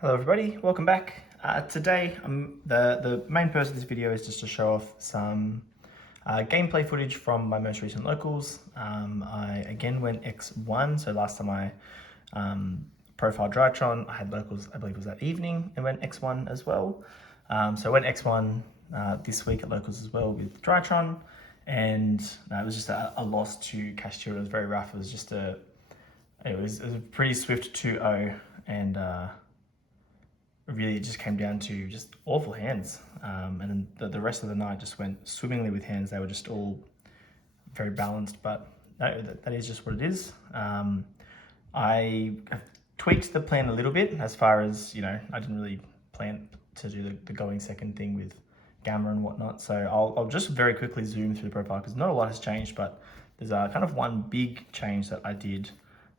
Hello everybody, welcome back. Today, the main purpose of this video is just to show off some gameplay footage from my most recent locals. I again went X1, so last time I profiled Drytron, I had locals, I believe it was that evening, and went X1 as well. So I went X1 this week at locals as well with Drytron, and it was just a loss to Castura. It was very rough. It was just it was a pretty swift 2-0, and really it just came down to just awful hands, and then the rest of the night just went swimmingly with hands. They were just all very balanced, but that is just what it is. I have tweaked the plan a little bit as far as, I didn't really plan to do the going second thing with gamma and whatnot, so I'll just very quickly zoom through the profile because not a lot has changed, but there's kind of one big change that I did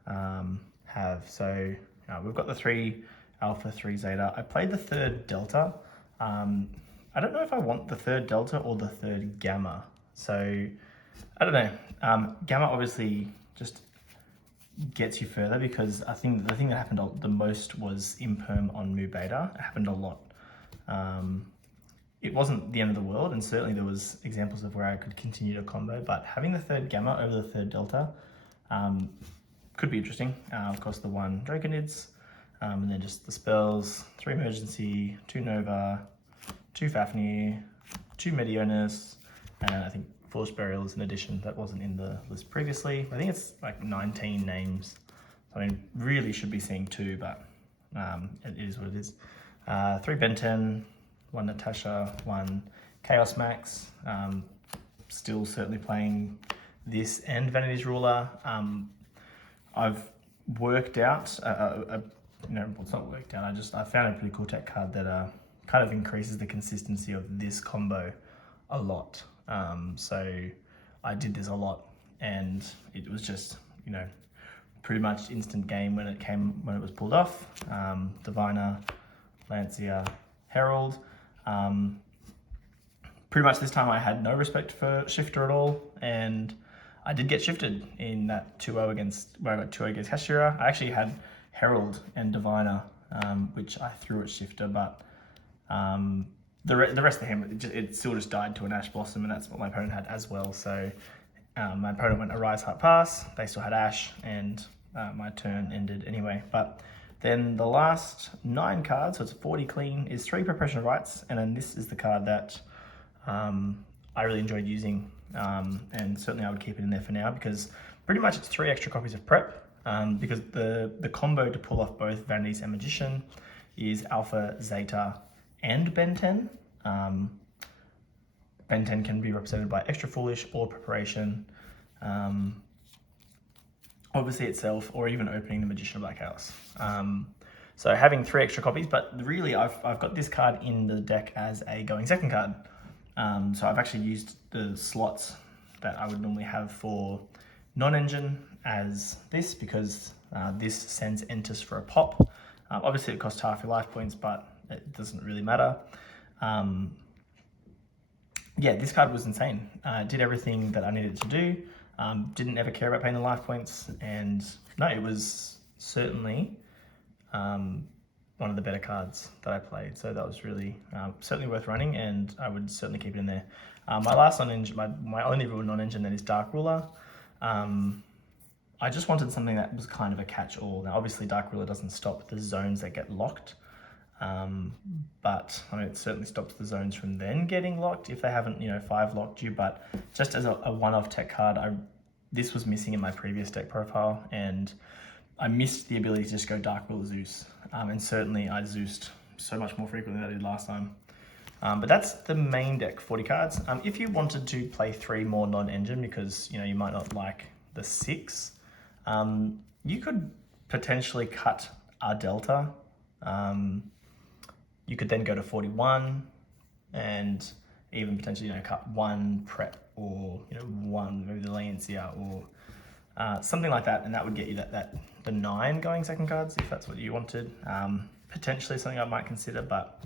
have. So we've got the 3 Alpha, 3 Zeta. I played the 3rd Delta. I don't know if I want the 3rd Delta or the 3rd Gamma. So I don't know. Gamma obviously just gets you further because I think the thing that happened the most was imperm on Mu Beta. It happened a lot. It wasn't the end of the world, and certainly there was examples of where I could continue to combo, but having the 3rd Gamma over the 3rd Delta could be interesting. Of course, the 1 Draconids, and then just the spells, 3 Emergency, 2 Nova, 2 Fafnir, 2 Medionis, and I think Force Burial is an addition that wasn't in the list previously. I think it's like 19 names. I mean, really should be seeing 2, but it is what it is. 3 Ben-10, 1 Natasha, 1 Chaos Max. Still certainly playing this and Vanity's Ruler. I've worked out it's not worked out. I found a pretty cool tech card that kind of increases the consistency of this combo a lot. So I did this a lot, and it was just pretty much instant game when it was pulled off. Diviner, Lancia, Herald. Pretty much this time I had no respect for Shifter at all, and I did get shifted in that 2-0 where I got 2-0 against Castura. I actually had Herald and Diviner, which I threw at Shifter, but the rest of the hand, it still just died to an Ash Blossom, and that's what my opponent had as well. So my opponent went a Rise Heart Pass, they still had Ash, and my turn ended anyway. But then the last 9 cards, so it's 40 clean, is 3 Preparation of Rites, and then this is the card that I really enjoyed using, and certainly I would keep it in there for now because pretty much it's 3 extra copies of Prep. Because the combo to pull off both Vanities and Magician is Alpha, Zeta, and Ben-10. Ben-10 can be represented by Extra Foolish or Preparation, obviously itself, or even opening the Magician of Black House. So having 3 extra copies, but really I've got this card in the deck as a going second card. So I've actually used the slots that I would normally have for non-engine as this, because this sends Entus for a pop. Obviously it costs half your life points, but it doesn't really matter. Yeah, this card was insane. Did everything that I needed to do. Didn't ever care about paying the life points, and no, it was certainly one of the better cards that I played. So that was really certainly worth running, and I would certainly keep it in there. My last non-engine, my only real non-engine then is Dark Ruler. I just wanted something that was kind of a catch-all. Now, obviously, Dark Ruler doesn't stop the zones that get locked, but I mean, it certainly stops the zones from then getting locked if they haven't, 5 locked you. But just as a one-off tech card, this was missing in my previous deck profile, and I missed the ability to just go Dark Ruler Zeus, and certainly I Zeused so much more frequently than I did last time. But that's the main deck, 40 cards. If you wanted to play 3 more non-engine because you might not like the 6, you could potentially cut our Delta. You could then go to 41 and even potentially cut 1 Prep, or 1 maybe the Lancia, or something like that, and that would get you the 9 going second cards if that's what you wanted. Potentially something I might consider, but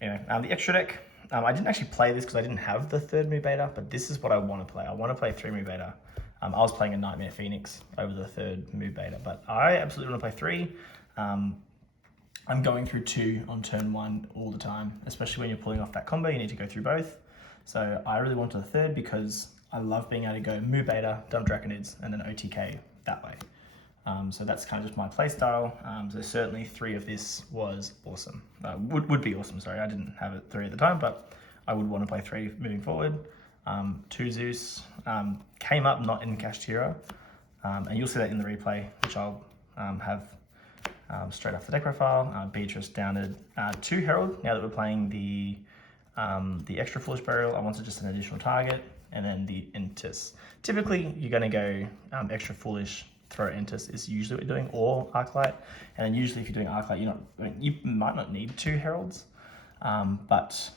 the extra deck, I didn't actually play this because I didn't have the 3rd Mu Beta, but this is what I want to play. I want to play 3 Mu Beta. I was playing a Nightmare Phoenix over the 3rd Mu Beta, but I absolutely want to play 3. I'm going through 2 on turn 1 all the time, especially when you're pulling off that combo, you need to go through both. So I really wanted a 3rd because I love being able to go Moo Beta, dump Draconids, and then OTK that way. So that's kind of just my play style. So certainly 3 of this was awesome. Would be awesome, sorry. I didn't have it 3 at the time, but I would want to play 3 moving forward. 2 Zeus came up not in Kashtira, and you'll see that in the replay, which I'll have straight off the deck profile. Beatrice downed 2 Herald. Now that we're playing the extra Foolish Burial, I wanted just an additional target, and then the Entis. Typically, you're going to go extra Foolish, throw Entis is usually what you're doing, or Arclight. And then usually if you're doing Arclight, you might not need 2 Heralds. But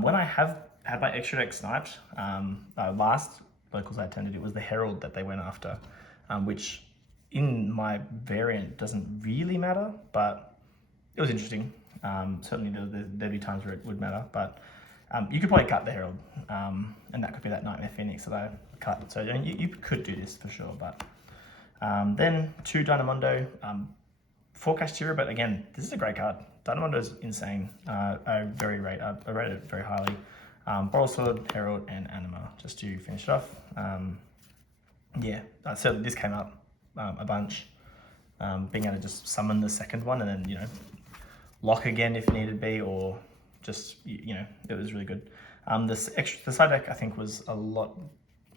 when I have had my extra deck sniped, last locals I attended, it was the Herald that they went after, which in my variant doesn't really matter, but it was interesting. Certainly there'd be times where it would matter, but you could probably cut the Herald, and that could be that Nightmare Phoenix that I cut. So you could do this for sure, but then 2 Dynamondo, 4 Kashtira, but again, this is a great card. Dynamondo is insane. I rate it very highly. Boral Sword, Herald, and Anima, just to finish it off. Yeah, so this came up a bunch. Being able to just summon the 2nd one and then, lock again if needed be, or just, it was really good. The side deck, I think, was a lot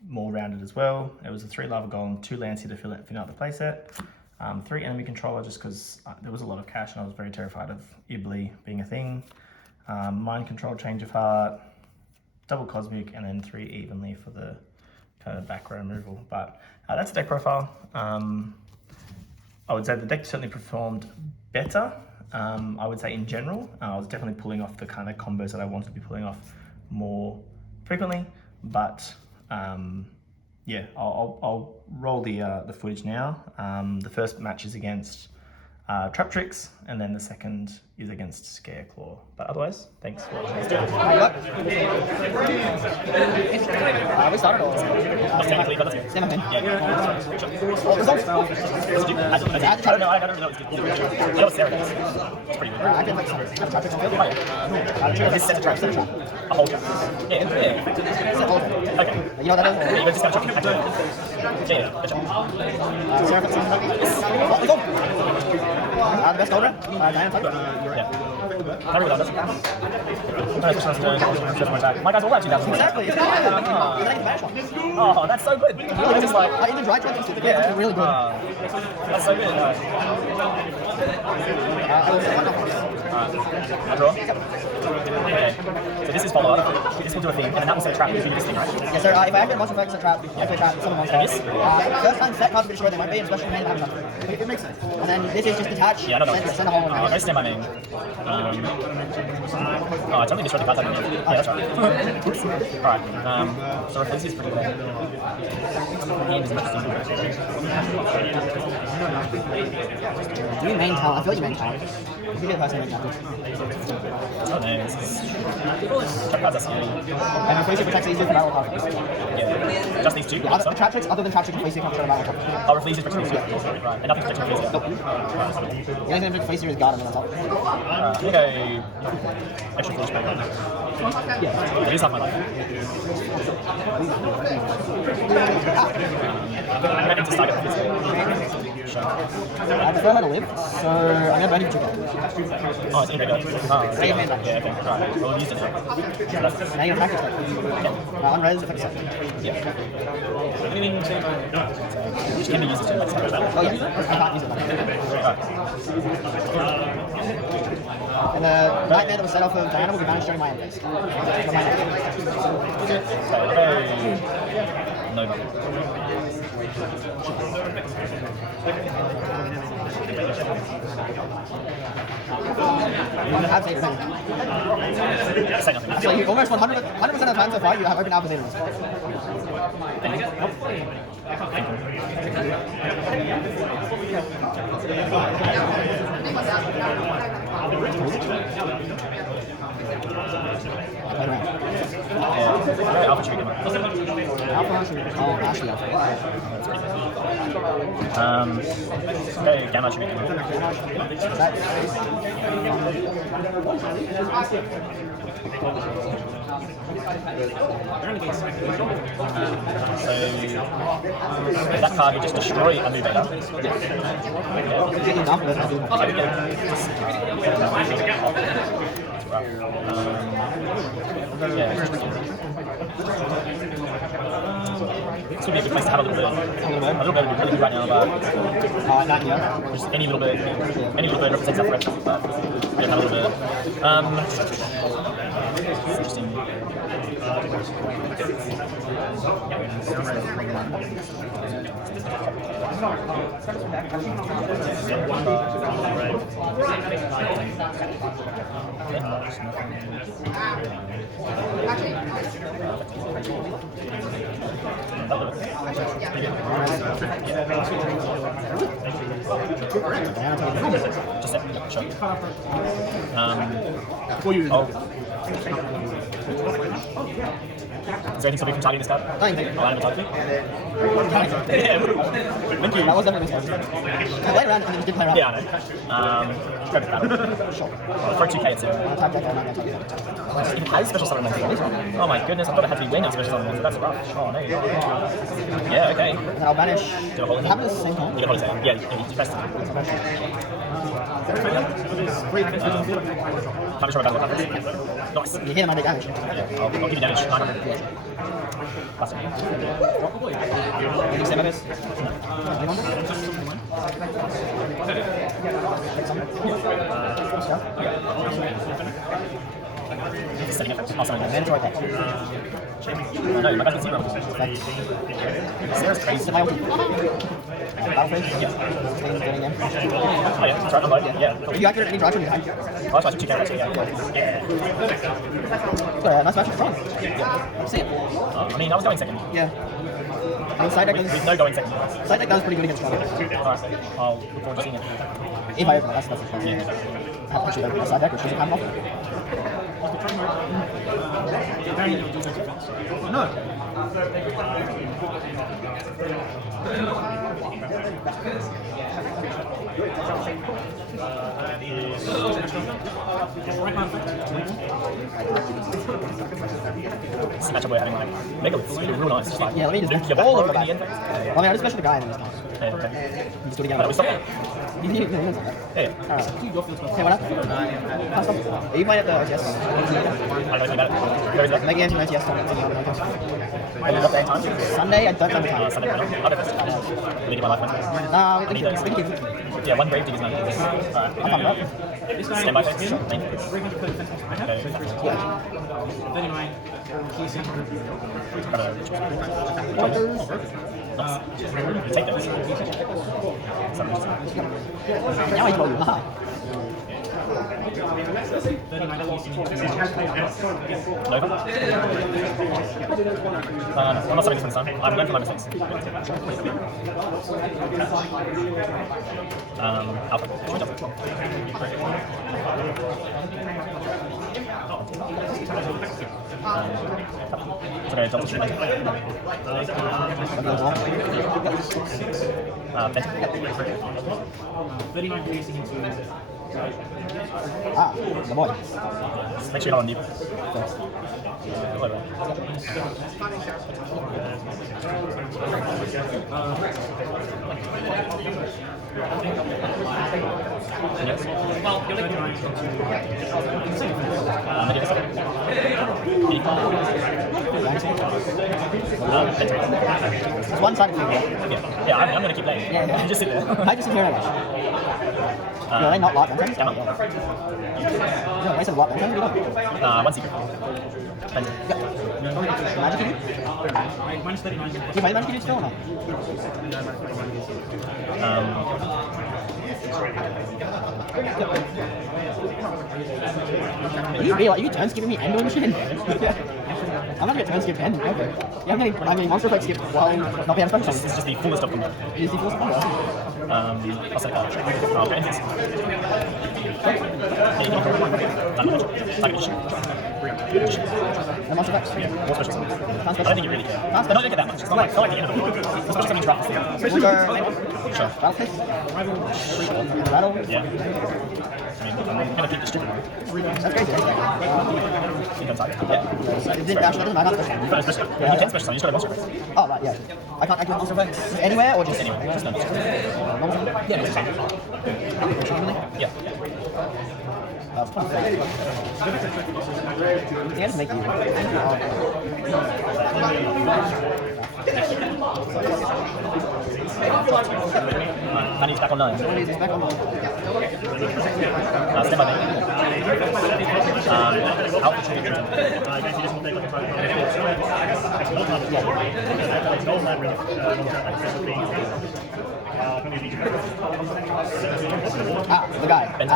more rounded as well. It was a 3 Lava Golem, 2 Lancy to fill out the playset, 3 Enemy Controller, just because there was a lot of cash and I was very terrified of Ibli being a thing. Mind Control, Change of Heart, double Cosmic, and then 3 Evenly for the kind of back row removal. But that's the deck profile. I would say the deck certainly performed better. I would say in general, I was definitely pulling off the kind of combos that I wanted to be pulling off more frequently. But yeah, I'll roll the footage now. The first match is against Traptrix, and then the second is against Scareclaw. But otherwise, thanks for watching. We started all. Technically, but that's good. Same thing. Yeah. I don't know. I don't know. That was Sarah. It's pretty good. I can like have Traptrix on field. This set a trap. A whole trap. Yeah. Okay. You know what that is? Yeah, you just got trap. Yeah. Good job. Sarah, let's go. The best order? Diana Tucker. Yeah. I really love this. My guys all actually down. Exactly. It's not Oh, that's so good. It's just like, even Drytron thinks the game is really good. That's so good. I draw. Okay. So this is follow up. This will do a thing, and then that will set a trap. You do this thing, right? Yes, sir. If I activate monster effects, a trap, I play trap, summon monster. And this? First time set cards will be destroyed, they won't be, and special main have nothing. It makes sense. And then this is just detach, yeah, I don't know. send a whole one. Go stand my main. Oh, it's only destroyed the cards I don't need. Yeah, that's right. Oops. Alright, so this is pretty good. Hand is much simpler. Do you main talent? I feel like you main talent. You can be the person main talent. Oh no, this is... Trap cards are scary. And the face protects easier for battle cards. Yeah. Just these 2? Yeah, the Traptrix, other than Traptrix, face control battle cards. Oh, Reflex is protecting these 2. Right, and nothing's protecting these. Nope. The only thing that face here is God, and then that's all. I'm gonna go... Extra Foolish Burial. Yeah. It is half my life. I'm gonna need to start it with this. Sure. I prefer her to live, so I'm gonna burn you for 2. Oh, it's in graveyard. Oh, it's in graveyard. Yeah, okay. Right. Well, we've used it now. Now you're gonna practice that. Unres, effect set. Yeah. Anything to... Which can be used to like separate battle. Oh, yeah. I can't use it then. Right. And the nightmare that was set off of Diana will be managed during my end phase. No. I'm gonna have Zeta. Say nothing. Actually, almost 100% of the time so far, you have open Alpha Zeta. Thank you. Very alpha tree. Alpha should be called Ashley Alpha. Very gamma tree. So that card you just destroy a new beta. This would be a good place to have a little bit. A little bit would be really good right now, but not yet. just any little bit represents that for us. But we have a little bit. Interesting. Just a sec, sure. Is there anything so we can target this card? Thank you. Animal target? Thank you. That was definitely a mistake. I played around and then didn't play around. Yeah, I know. Grab the card. Sure. For 2k it's Tap deck, I'm not going to tap deck. It has special summon monsters. Oh my goodness, I thought it had to be when on special summon monsters. That's rough. Oh no. Yeah, okay. And then I'll banish. Do a hole in Have it at the same time. You can hold it down. Yeah, you press it. Time to show my battle card. Nice. You hit him, I take damage. Yeah, I'll give you damage. 900. That's it. Any semi-base? Anyone? Setting effect. I'll summon it. Mandatory attack. No, my battle zero. Sarah's crazy. Battle phase? Yeah. Getting in. Oh yeah, that's right. I'm loaded. Yeah. Cool. If you activate any Drytron, you hide. Oh, that's 2k actually. Yeah. It's got a nice match front. Yeah. See it? I mean, I was going second. Yeah. I mean, side deck With does, no going second. side deck does pretty good against Drytron. Alright. I'll look forward to seeing it. If I open it, that's the fun. Yeah. I have to actually open my side deck, which doesn't have an offer. This matchup we're having like megaliths. It's real nice. Just like, Yeah, let me just nuke your all back over over the the back. end. Well, I mean, I just special the guy and then this time. Yeah, okay. You just do it again. But we stop it. Yeah. Alright. Okay, what happened? Pass off. Are you playing at the OTS? I don't know anything about it. Where is that? Make it into an OTS tournament. What day time? Sunday, I don't have the time. Sunday. I'll do this. Leading my life, man. Nah, we can keep it. Yeah, one brave dig is nice. Alright. I'm up. Stand by phase. Main. Okay. Nice. Take those. Now I told you, haha. Nova? I'm not something this time. I've learned from my mistakes. Alpha. Okay, double shoot. Ah, the boy. Make sure you're not on deep. It's one-sided thing, yeah. Yeah, I'm going to keep playing. Yeah. You just sit there. I just sit here and watch. No, they not lot sometimes? Gamma. No, I said lot sometimes, we don't. One secret. Magic Cube? Do you play Magic Cube still or not? You realize you turns giving me end on shit? I'm not gonna turn skip 10. Okay. Yeah, I mean, monster effect skip while not being special. This is just the fullest of combo. Is the fullest combo? I'll set a card. Okay, yes. The monster effects? Yeah, more special summons. Sounds I special. don't think you really care. I don't think it that much. It's not like the end of the world. It's special summons drafts. We'll go Sure. Battle Face. Rattle. Yeah. I mean, I'm gonna keep the stupid one. That's crazy. He comes out. Yeah. It didn't actually matter. You've got a special. You can special summon, you just got a monster effect. Oh, right, yeah. I can't activate monster effects anywhere or just Anyway, just numbers. normal? Yeah, it's fine. Yeah. That's fine. Yeah, just make you. And he's back on 9. Somebody's back on the Stand by me. Out the trigger. the guy. Ben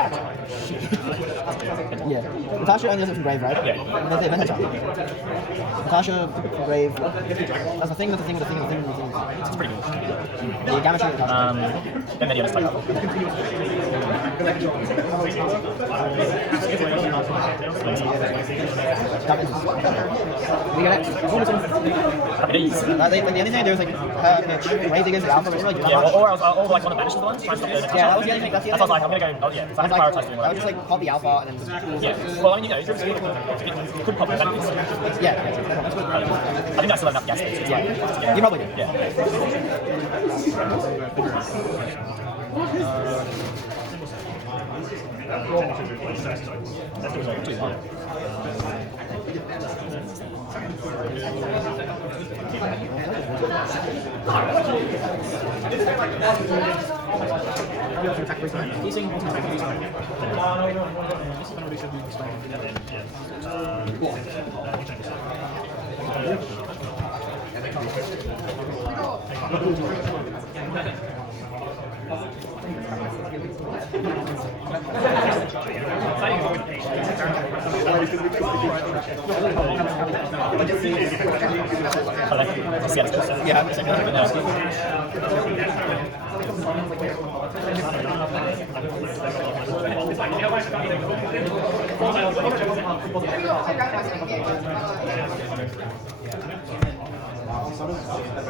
Yeah. Natasha only does it from Grave, right? Yeah. And that's it, Natasha. Natasha, Grave. That's the thing, that's the thing, that's the thing, that's the thing, that's the thing. It's pretty good. The Gamma Tree Natasha. And then he has like We got it. happy days. The only thing I do is like pitch, Grave Diggers, the Alpha, but like, Yeah, or else, or like one of the banishes ones. Try and stop the yeah, that was the only thing, that's the That's only what I was like, I'm gonna go, oh yeah, so I have to prioritize doing I one. would just like pop the Alpha and then. Yeah, well, I mean, you know, you could pop the benefits. Yeah. I think that's still enough gas space. Yeah. You probably do. Yeah.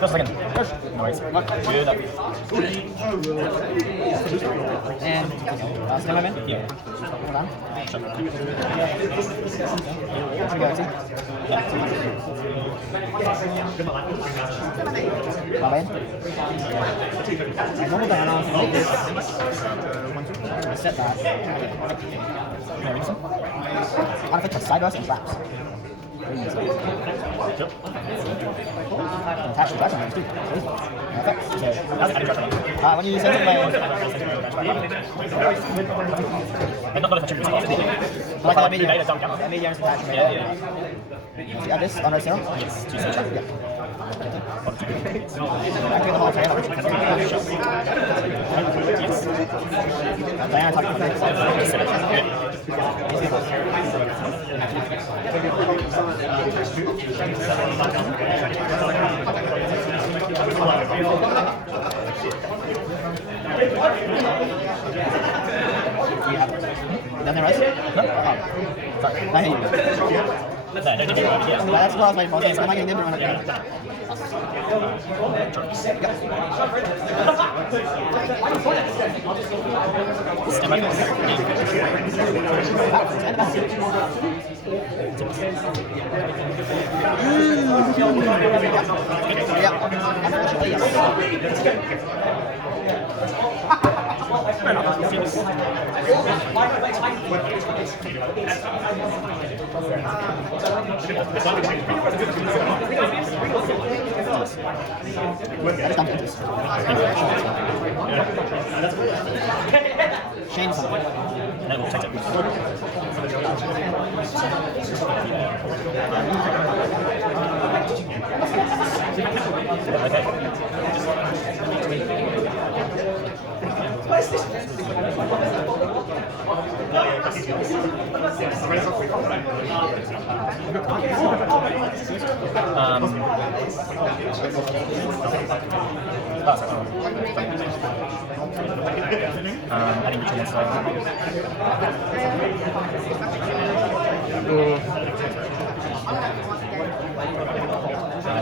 Just a second. No worries. Good up. And stand by man. Yeah. Hold on. Sure. Galaxy. Bye. Normal Diana. Set that. Unaffected siders and traps. Attach the Drytron too. Okay. When you send it by... And not if I check this off. Like I I made you attach. Yeah. You got this on our serum? Yes, 2 seconds. Yeah. Activate the whole trailer. Diana talking about Doesn't rest? No? Oh. Sorry. I hate you. No, don't need to be right here. That's what I was waiting for. Okay, so I'm not getting them to run it. Shane something. And then we'll take it. Okay. Adding Ritual so.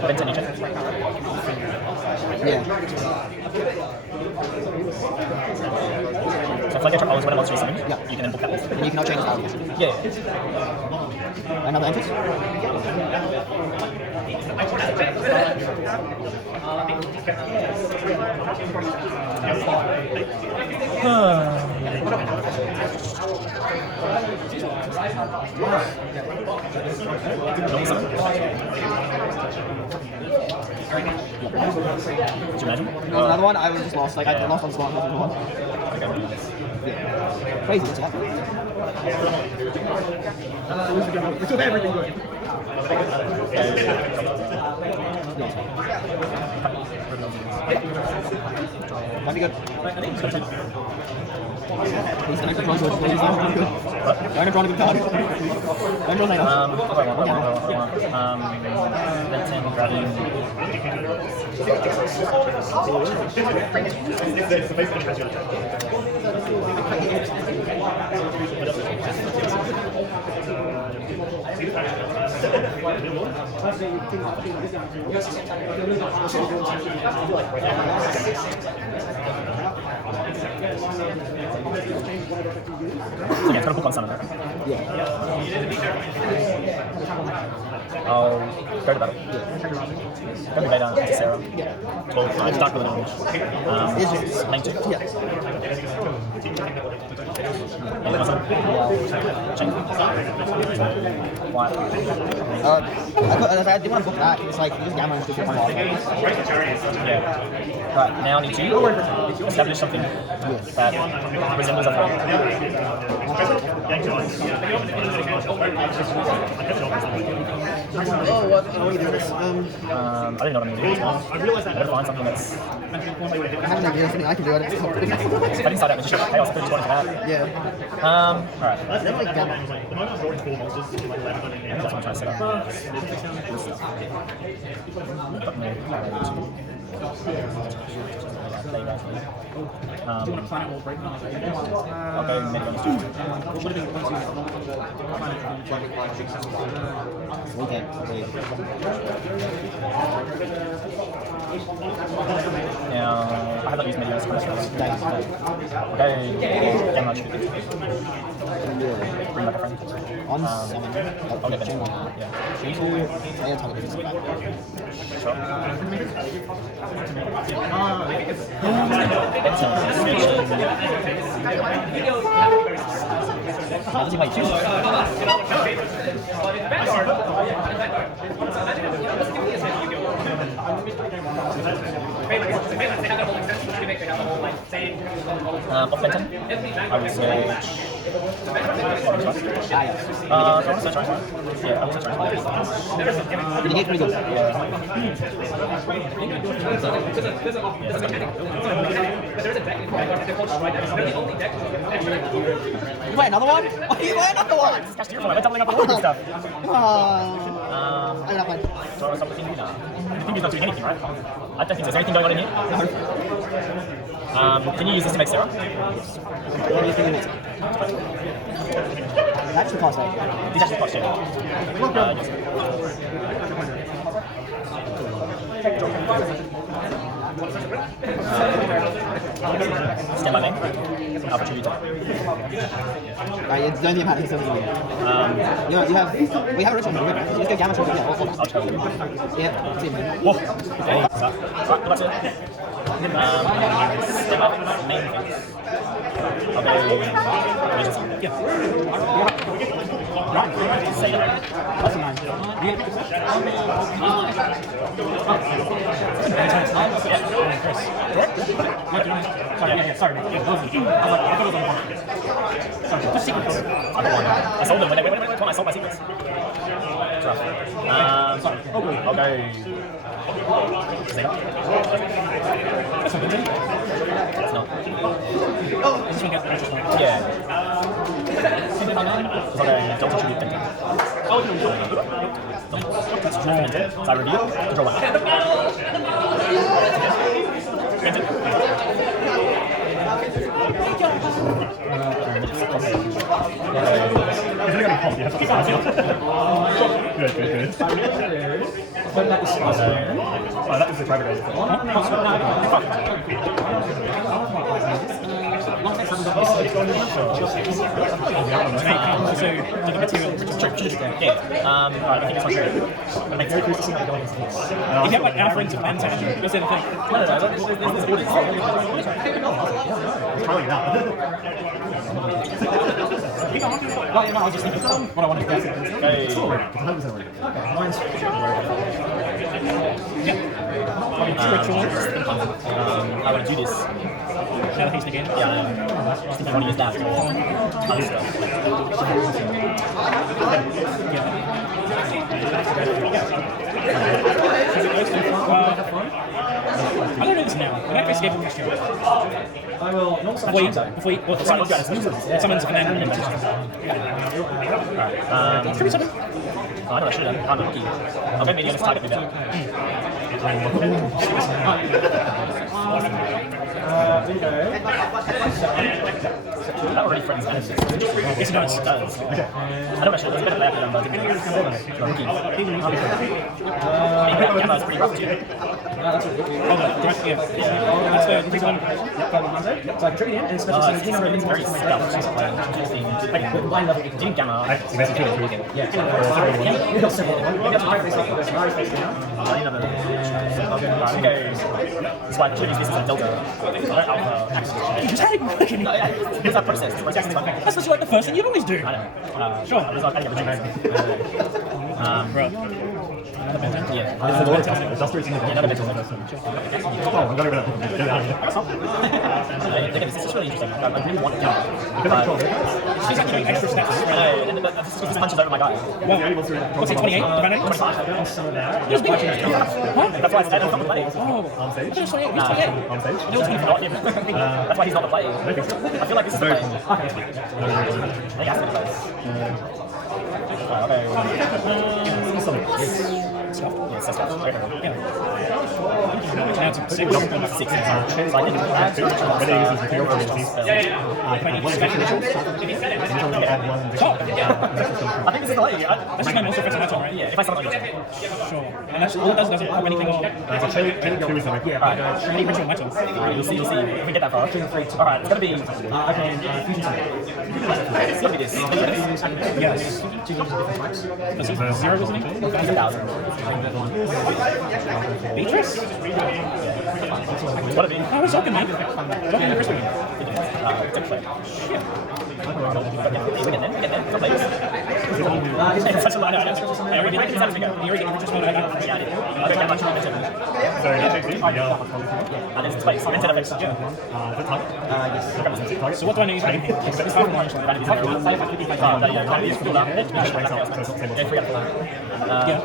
Benton Nature. Yeah. So Floodgate Trap always when a monster is summoned, Yeah. you can invoke that. And you cannot change the style. Yeah. Another entrance? Normal summon. Did you imagine? There was another one, I was just lost. Like, I lost on slot. Yeah. Crazy, what's that? We took everything good. Might be good. He's gonna control good. He's not good. Don't draw a good card. Don't draw later. Benton, grabbing. So yeah, it's got a book on summon. Yeah. I'll go to battle. Go to Vader to Sarah. Yeah. Well, start with an Is it? lane 2. Yeah. Anything else? Chain. White. I did want to book that. It's like, just Gamma and stuff. Yeah. Right, now I need to establish something that resembles a form. Oh, what are you doing this? I don't know what I'm going to do. I gotta find something that's. I have an idea of something I can do. I don't know. If I didn't start out with shit, chaos, pretty for that. Yeah. Alright. That's like Gamma. That's what I'm trying to set up. I'll go Mega. Okay. Now, I haven't used Mega. I'll go Gamma. Bring back a friend. On summon. I'll get Benton. Yeah. Sure. How does he like choose? Off Benton, I would search. Search right. Yeah, I would search right. You get pretty good. You play another one? Oh, you play another one? This is catch we're doubling up the water stuff. I don't know. So stop looking now. I think he's not doing anything, right? I don't think there's anything going on in here. Can you use this to make Sarah? What do you think it is? That's the cost, right? These actually cost you. Stand by me. Opportunity time. Right, it's the only amount of things. You have a ritual. Let's go Gamma. I'll tell you. Yeah, see, man. Whoa! Okay, so, right, that's it. Step up, main thing. I'll go emergency. Yeah. Say that. That's a nine. Chris. Sorry, man. Yeah, those are the I thought it was on one. Sorry, just secrets. I sold them when I sold my secrets. It's rough. I'll go. Zeta. That's not good. It's not. This one gets just like. Yeah. I'll go Delta Tribute Thinking. That's draw. So I reveal, draw one. Good. But that is That was the private guy. So, do the materials. Alright, I think it's my turn. If you have like alpha into Penta, that's the other thing. It's probably not. I was just thinking what I wanted to guess. Hey. It's 100% right. Mine's I want to do this. Now he's the game. Yeah, I just think I want to use that for other stuff. I'm gonna do this now. I'm gonna escape from this year. I will not Before you summons and then. Should we summon? I know I should have. I'm lucky. I'll go medium, just target me better. That already threatens enemies. Yes, it does. It does. I know I should have. It's better than that, but Gamma's pretty rough too. Oh, that's the big one. So I contribute in and it's special It's very stealth. Doing Gamma. Yeah. That's why I choose this as a Delta. Alpha accident. It's a process. That's just like the first thing you'd always do. I know. Sure. I was like, I get the Bro. Yeah. Just reaching the Another mental level. Oh, I'm gonna get out of here. This is really interesting. I really want to She's actually extra steps. This punches over my guy. What's it, 28? Advantage? 25. Just big. Huh? That's why I said I'm not playing. Oh. On stage? Just 28. Nah. 28. On stage? Not him. That's why he's not the player. I feel like this is the play. I think he has to be the play. Stuff. Yeah, so stuff. Okay. Yeah. Now it's 6. 6. So I think When they use this material for the piece, I can one additional initially add one additional. I think this is the play. That's just my most offensive item, right? Yeah, if I summon on your turn. Sure. And that's all it doesn't have anything on. So trade two is like, Any ritual metal. You'll see. If we get that far. Alright, it's gonna be. fusion It's gonna be this. Yes. That's 0, isn't it? 1,000. Beatrice? It's gotta be. Oh, it's okay, man. It's okay, the first one. It's a play. We get them. Don't play this. It's such a line item. I already did it. It's You already get the first one. Yeah, I did. Okay, that much. And it's place. Instead of it. So what do I need? It's half an orange.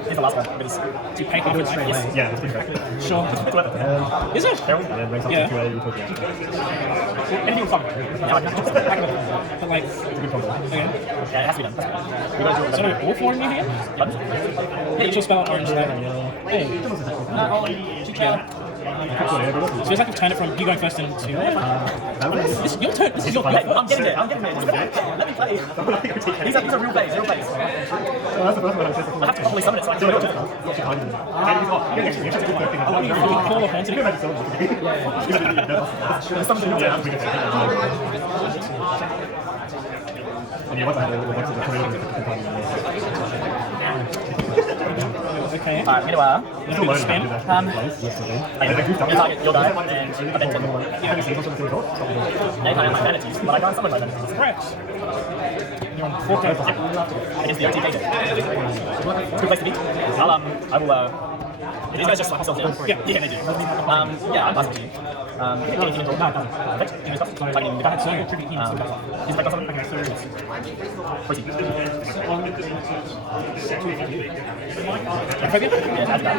Here's the last one. Do you pay half its Yes. yeah, that's pretty correct. Sure. Is it? Yeah, it brings up Yeah. to 2A utopia. Anything will fuck. But like, okay. Yeah, it has to be done. So do all 4 in here? Ritual spell orange. Hey. Yeah. So it's like you've turned it from you going first into. This is your turn. This is your I'm getting it. Let me play. These are real plays. Well, that's the first one. I have to properly summon it so I can do it. Call a haunted. Okay. Alright, meanwhile, Spin. you target your guy and I then take it. They can't have my vanities, but I can't summon my vanities. Correct. You're on 4 turns. Against the OTK deck. It's a good place to be. I will These guys just slap themselves down. Yeah. Yeah, they do. Yeah, I'm passing to you. Anything at all? No, it doesn't. Perfect. Any stuff? Targeting the guy. So, tricky team. He's back on something? Okay, so Where's he? Phobia? Yeah, that's bad.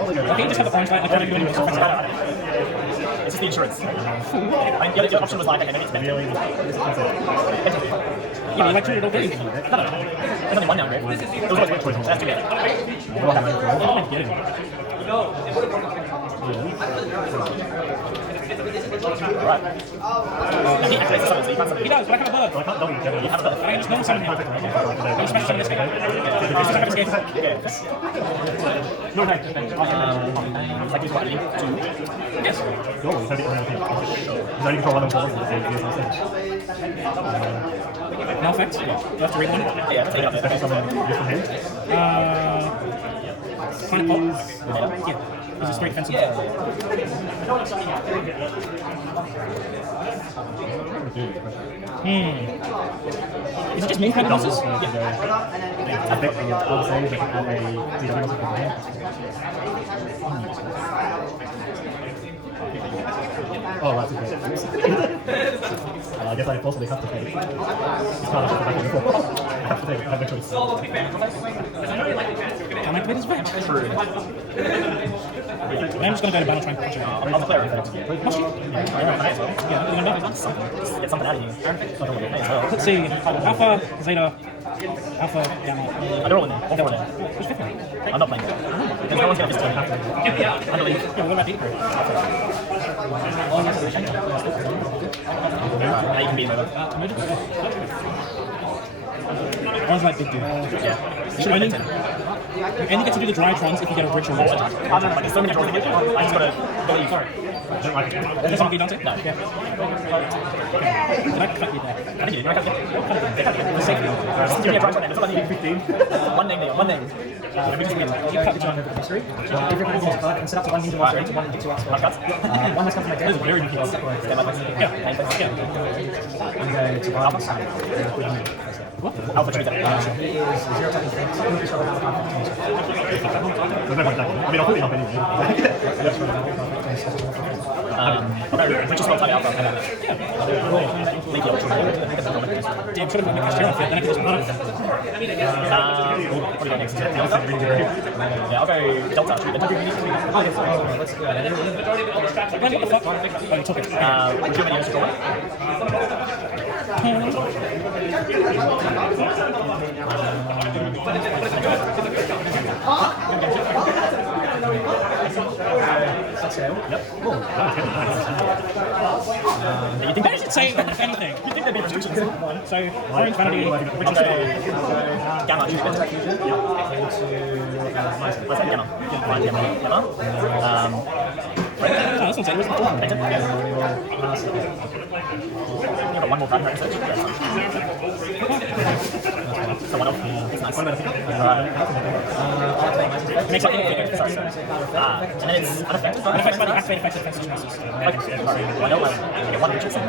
Okay, you just have the orange light. I can't even do it. It's just the insurance. I mean, the other option was like, okay, maybe it's better. Yeah, you like treat it all good. No. There's only one now, right? It was always one choice. So that's two better. Right. Now he activates the summon, so you can't summon. He does, but I have a bird. You have a bird. I can just normal summon him. I'm special summon this guy. Just have a escape. No, like he's what, two? Yes. No effect? Yeah. You have to read one? Yeah, let's take it up there. Kind of pop? Yeah. This is straight defensive. Is it just main kind of losses? I think I'll say they can add a Oh, that's okay. I guess I possibly have to take it. It's kind of just back and forth. I have to take it. I have no choice. Can I play this back? True. I'm just going to go to battle try and punch him. I'll declare it. Must you? Alright, might as well. Yeah, you're going to Get something out of you. Might as well. Let's see. Alpha, Zeta, Alpha, Gamma. I don't roll in there. I'll roll in there. Which fifth one? I'm not playing it. Because no one's going to miss turn. I believe. Yeah, what about Deep? Now you can beat him over. One's like big dude. Yeah. You only get to do the Drytrons if you get a ritual monster. I don't know, like, there's so many draws to get. I just gotta believe. Sorry. Does someone beat Dante? No. Yeah. Did I cut you there? I think you did. You might have to get it. For safety. Just give me a dry one name. It's not like you 15. One name there. One name. You cut the John over history. Every opponent has a card and set up to one ninja monster to one into two I've got. one has come from my deck. This is very good. Stand by, please. Yeah. Name, please. Yeah. I'm going to Alpha. What? Alpha choose that. He is 0 attacking things. There's no point attacking. I mean, I'll put it up anyway. Which is not type Alpha. Leave the option. Damn, should have put my Castillo on fit. Then I could just run it. What do you got next? Yeah, I'll go Delta. Should we Delta? Let's go. What the fuck? Oh, you took it. Would you have any extra draw? You think Where does it say anything? you think there'd be restrictions? So, Orange Vanity, which is Gamma, choose it. Where's that Gamma? Gamma. Oh, this one's it. You've got one more card in your research. So one off. It's nice. Makes up sorry. And then it's unaffected. Unaffected by the activate effective defensive choices. Okay, sorry. Well, I know I get one ritual spell. I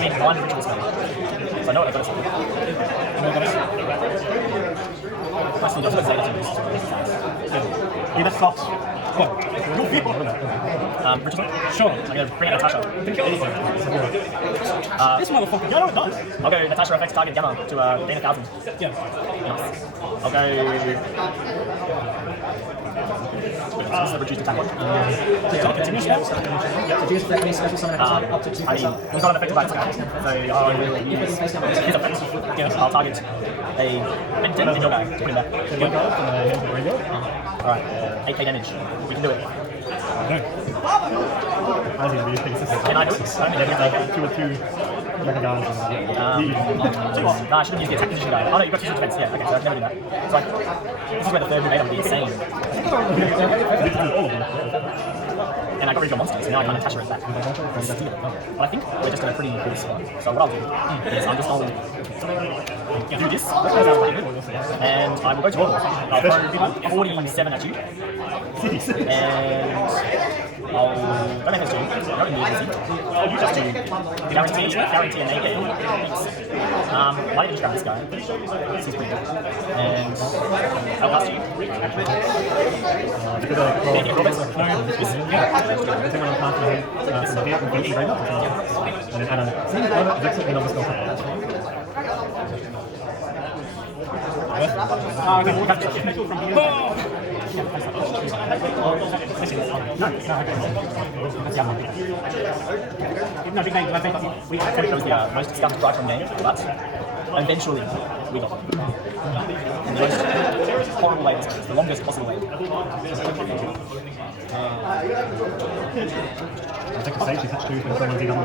mean, one ritual spell. So I know what I've got to say. I still got Zeta to use. Yeah, that sucks. What? Ritual spell? Sure. I'm going to bring in Natasha. This motherfucker. Yeah, no, it does. I'll go Natasha affects target Gamma to gain 1,000. Yeah. I'll go. This is a reduced attack one. Continuous spell? Reduce the any special summon attack up to 2 I mean, he's not affected by this guy. So I'll use his effect. Yes. I'll target a mint 10 in your guy to put him there. Alright, 8k damage. We can do it. No. I think it'd be a big system. Can I do it? I don't think I can. 2 or 2 Mega Guns. Nah, I shouldn't use the attack position guy. Oh no, you've got 2 defense. Yeah, okay, so I can never do that. So this is where the third move would be insane. And I got rid of your monster, so now I can't attach her as that. But I think we're just in a pretty good spot. So what I'll do is I'm just going to do this, and I will go to War. I'll throw 47 at you. And I'll don't make this 2. Not immediately. Just to guarantee an AK. Why didn't you grab this guy? He's pretty good. And I'll pass to you. And you Roberts. No, big name. We said it was the most discussed Drytron game, but eventually we got it. In the most horrible way, it's the longest possible way. I think it's safe to touch 2 when someone's either on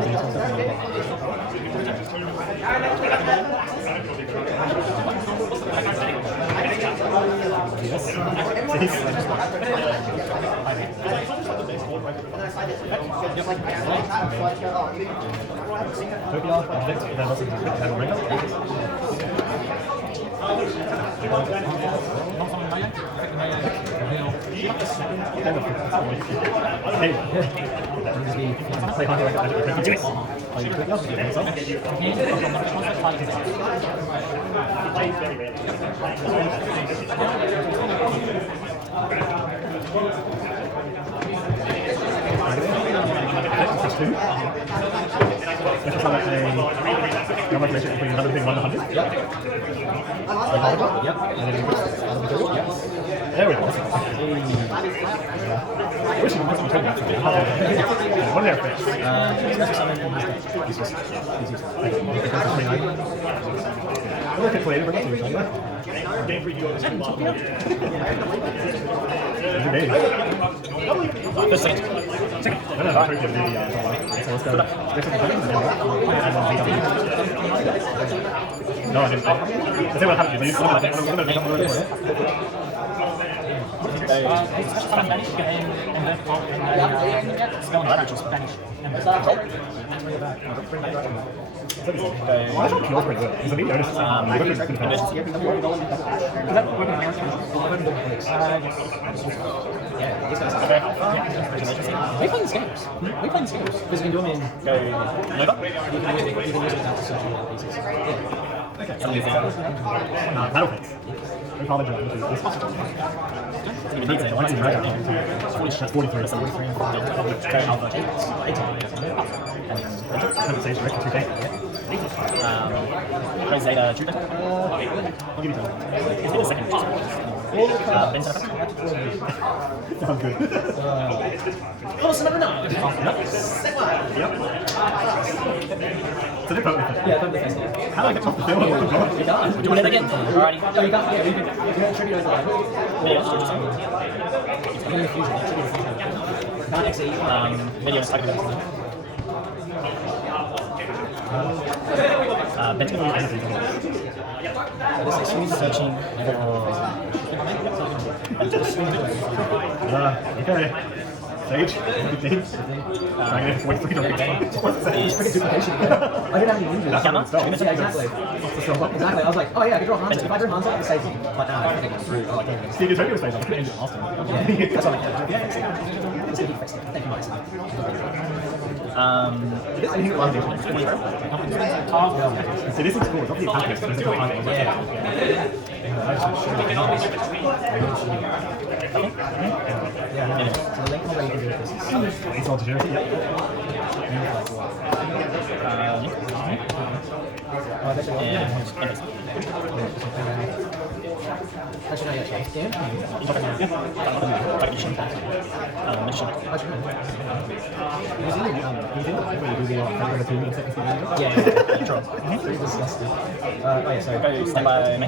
between another thing 100. There we go. I wish you could put some trade. What are their effects? Look at play, bring it to you. First second. No, so let's go. No, I didn't. I see what happened. You I thought Kill's pretty good. He's a neat artist. We play these games. We play these games. Because you can do them in... Nova? You can use it without the social pieces. Yeah. Battlefield. We call it Dragon. It's possible. That's 43. That's 43. Compensation, right? 2K. Zeta Trooper. I'll give you time. It's been a second. Ben Center. Sounds good. Oh, number 9. Yep. So they're both. Yeah, both defense. How do I get off the field? Oh, God. You can't. We're doing it again. Alrighty. No, you can't. Yeah, you can tribute over there. Video destruction. Tribute fusion. Tribute fusion. Can't exceed. Video destruction. Searching okay. Sage, 15. Dragon in 43 to It's pretty duplication. I didn't have any ninjas. Gamma? Yeah, exactly. Exactly. I was like, oh yeah, I could draw Hanzo. If I drew Hanzo, I could save him. But now I think it's through. Oh, I can't even. Steve, your Tokyo space, I could end it Austin. Yeah, that's what I can do. Yeah, let's do it. Thank you, Max. See, this looks cool. It's obviously a package. There's a good time. Yeah, so the link where you can do this is... It's all degeneracy, yep. Actually, not yet. Damn. Yeah. Pretty disgusting. Oh yeah, sorry. Go stand by me.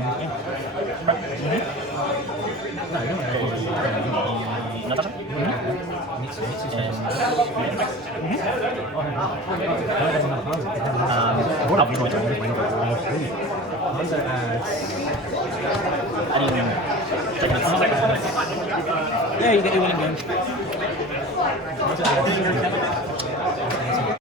No, you don't. Natasha? What up, you going to I didn't even take this. Yeah, you get your winning game.